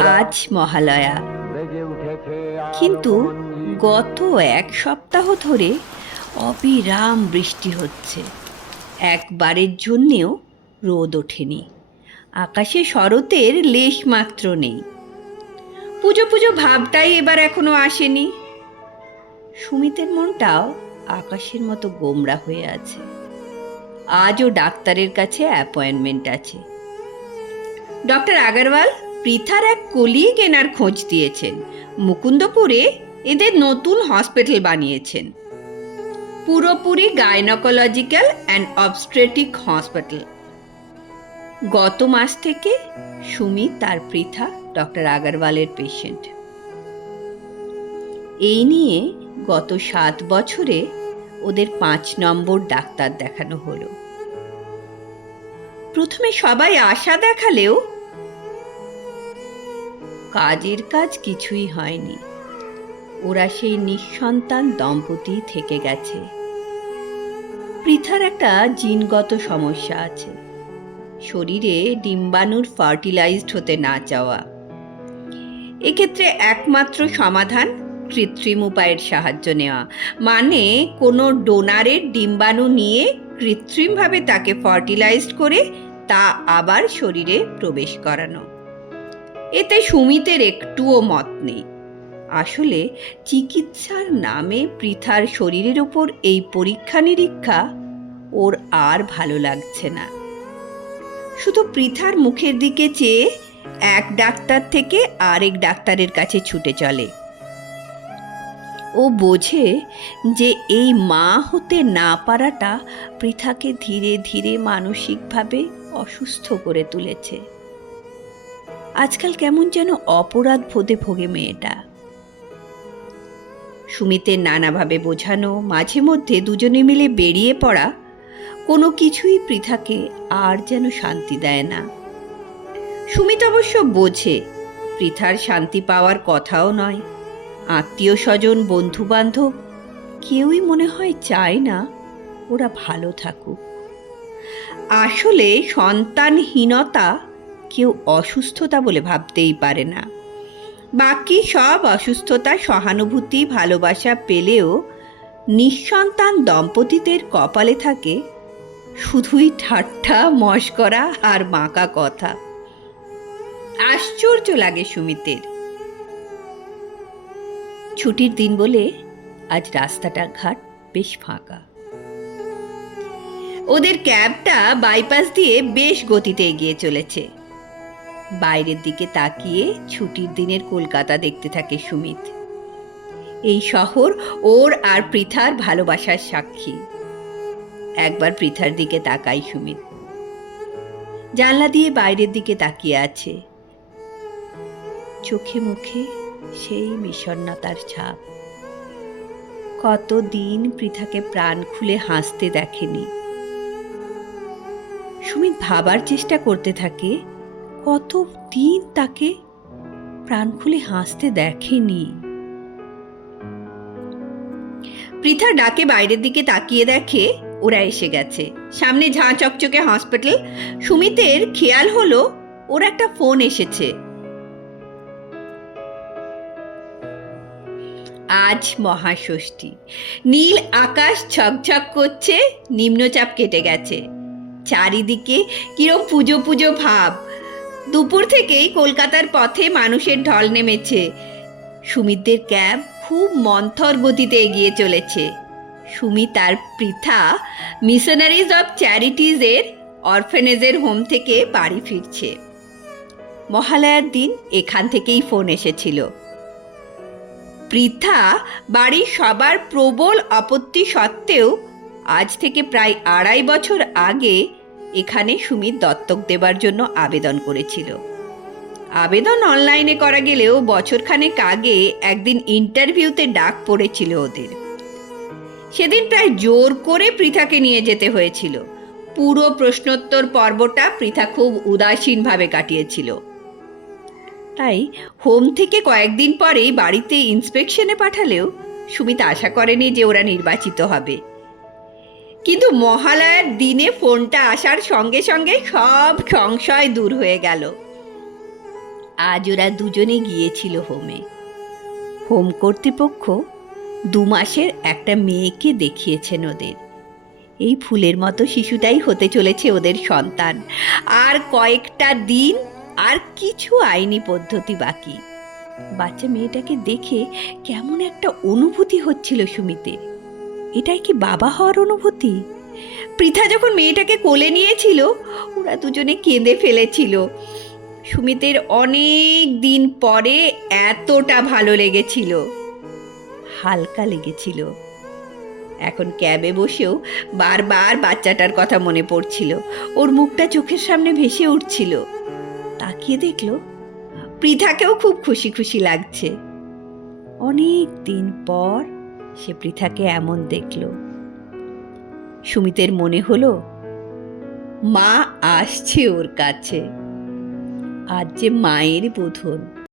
আজ মহালয়া। কিন্তু গত এক সপ্তাহ ধরে অবিরাম বৃষ্টি হচ্ছে। একবারের জন্যেও রোদ ওঠেনি। আকাশে শরতের লেশ মাত্র নেই। পুজো পুজো ভাবটাই এবার এখনও আসেনি। সুমিতের মনটাও আকাশের মতো গোমরা হয়ে আছে। আজও ডাক্তারের কাছে অ্যাপয়েন্টমেন্ট আছে। ডক্টর আগরওয়াল পৃথার এক কলি কেনার খোঁজ দিয়েছেন। মুকুন্দপুরে এদের নতুন হসপিটাল বানিয়েছেন। পুরোপুরি গাইনোকোলজিক্যাল অ্যান্ড অবস্ট্রেটিক হসপিটাল গত মাস থেকে সুমিত তার পৃথা ডক্টর আগরওয়ালের পেশেন্ট এই নিয়ে গত সাত বছরে ওদের পাঁচ নম্বর ডাক্তার দেখানো হলো। প্রথমে সবাই আশা দেখালেও কাজের কাজ কিছুই হয়নি। ওরা সেই নিঃসন্তান দম্পতি থেকে গেছে। পৃথার একটা জিনগত সমস্যা আছে। শরীরে ডিম্বাণুর ফার্টিলাইজড হতে না চাওয়া। এক্ষেত্রে একমাত্র সমাধান কৃত্রিম উপায়ের সাহায্য নেওয়া। মানে কোনো ডোনারের ডিম্বাণু নিয়ে কৃত্রিমভাবে তাকে ফার্টিলাইজড করে তা আবার শরীরে প্রবেশ করানো। এতে সুমিতের একটুও মত নেই। আসলে চিকিৎসার নামে পৃথার শরীরের ওপর এই পরীক্ষা নিরীক্ষা ওর আর ভালো লাগছে না। শুধু পৃথার মুখের দিকে চেয়ে এক ডাক্তার থেকে আরেক ডাক্তারের কাছে ছুটে চলে। ও বোঝে যে এই মা হতে না পারাটা পৃথাকে ধীরে ধীরে মানসিকভাবে অসুস্থ করে তুলেছে। আজকাল কেমন যেন অপরাধ ভোদে ভোগে মেয়েটা। সুমিতের নানাভাবে বোঝানো, মাঝে মধ্যে দুজনে মিলে বেরিয়ে পড়া, কোনো কিছুই পৃথাকে আর যেন শান্তি দেয় না। সুমিত অবশ্য বোঝে, পৃথার শান্তি পাওয়ার কথাও নয়। আত্মীয় স্বজন বন্ধু বান্ধব কেউই মনে হয় চায় না ওরা ভালো থাকুক। আসলে সন্তানহীনতা কেউ অসুস্থতা বলে ভাবতেই পারে না। বাকি সব অসুস্থতা সহানুভূতি, ভালোবাসা পেলেও নিঃসন্তান দম্পতিদের কপালে থাকে শুধুই ঠাট্টা, মস্করা আর মাকা কথা। আশ্চর্য লাগে সুমিতের। ছুটির দিন বলে আজ রাস্তাটা ঘাট বেশ ফাঁকা। ওদের ক্যাবটা বাইপাস দিয়ে বেশ গতিতে এগিয়ে চলেছে। বাইরের দিকে তাকিয়ে ছুটির দিনের কলকাতা দেখতে থাকে সুমিত। এই শহর ওর আর পৃথার ভালোবাসার সাক্ষী। একবার পৃথার দিকে তাকাই সুমিত। জানলা দিয়ে বাইরের দিকে তাকিয়ে আছে। চোখে মুখে সেই বিষণ্ণতার ছাপ। কতদিন পৃথাকে প্রাণ খুলে হাসতে দেখেনি। সুমিত ভাবার চেষ্টা করতে থাকে কত দিন তাকে প্রাণ খুলে হাসতে দেখেনি। পৃথা ডাকে বাইরের দিকে তাকিয়ে দেখে ওরা এসে গেছে। সামনে ঝাঁ চকচকে হসপিটাল। সুমিতের খেয়াল হলো, ওর একটা ফোন এসেছে। আজ মহাষষ্ঠী। নীল আকাশ ঝকঝক করছে, নিম্নচাপ কেটে গেছে। চারিদিকে কিরম পুজো পুজো ভাব। দুপুর থেকেই কলকাতার পথে মানুষের ঢল নেমেছে। সুমিতদের ক্যাব খুব মন্থর গতিতে এগিয়ে চলেছে। সুমিত আর পৃথা মিশনারিজ অফ চ্যারিটিজের অরফেনেজের হোম থেকে বাড়ি ফিরছে। মহালয়ার দিন এখান থেকেই ফোন এসেছিল। পৃথা বাড়ির সবার প্রবল আপত্তি সত্ত্বেও আজ থেকে প্রায় আড়াই বছর আগে এখানে সুমিত দত্তক দেবার জন্য আবেদন করেছিল। আবেদন অনলাইনে করা গেলেও বছরখানেক আগে একদিন ইন্টারভিউতে ডাক পড়েছিল ওদের। সেদিন প্রায় জোর করে পৃথাকে নিয়ে যেতে হয়েছিল। পুরো প্রশ্নোত্তর পর্বটা পৃথা খুব উদাসীনভাবে কাটিয়েছিল। তাই হোম থেকে কয়েকদিন পরেই বাড়িতে ইন্সপেকশনে পাঠালেও সুমিত আশা করেনি যে ওরা নির্বাচিত হবে। কিন্তু মহালয়ার দিনে ফোনটা আসার সঙ্গে সঙ্গে সব সংশয় দূর হয়ে গেল। আজ ওরা দুজনে গিয়েছিল হোমে। হোম কর্তৃপক্ষ দু মাসের একটা মেয়েকে দেখিয়েছেন ওদের। এই ফুলের মতো শিশুটাই হতে চলেছে ওদের সন্তান। আর কয়েকটা দিন আর কিছু আইনি পদ্ধতি বাকি। বাচ্চা মেয়েটাকে দেখে কেমন একটা অনুভূতি হচ্ছিল সুমিতের। এটাই কি বাবা হওয়ার অনুভূতি? পৃথা যখন মেয়েটাকে কোলে নিয়েছিল, ওরা দুজনে কেঁদে ফেলেছিল। সুমিতের অনেক দিন পরে এতটা ভালো লেগেছিল। হালকা লেগেছিল। এখন ক্যাবে বসেও বারবার বাচ্চাটার কথা মনে পড়ছিল। ওর মুখটা চোখের সামনে ভেসে উঠছিল। তাকিয়ে দেখল, পৃথাকেও খুব খুশি খুশি লাগছে। অনেক দিন পর সে পৃথাকে এমন দেখল। সুমিতের মনে হলো, মা আসছে ওর কাছে। আজ যে মায়ের বোধন।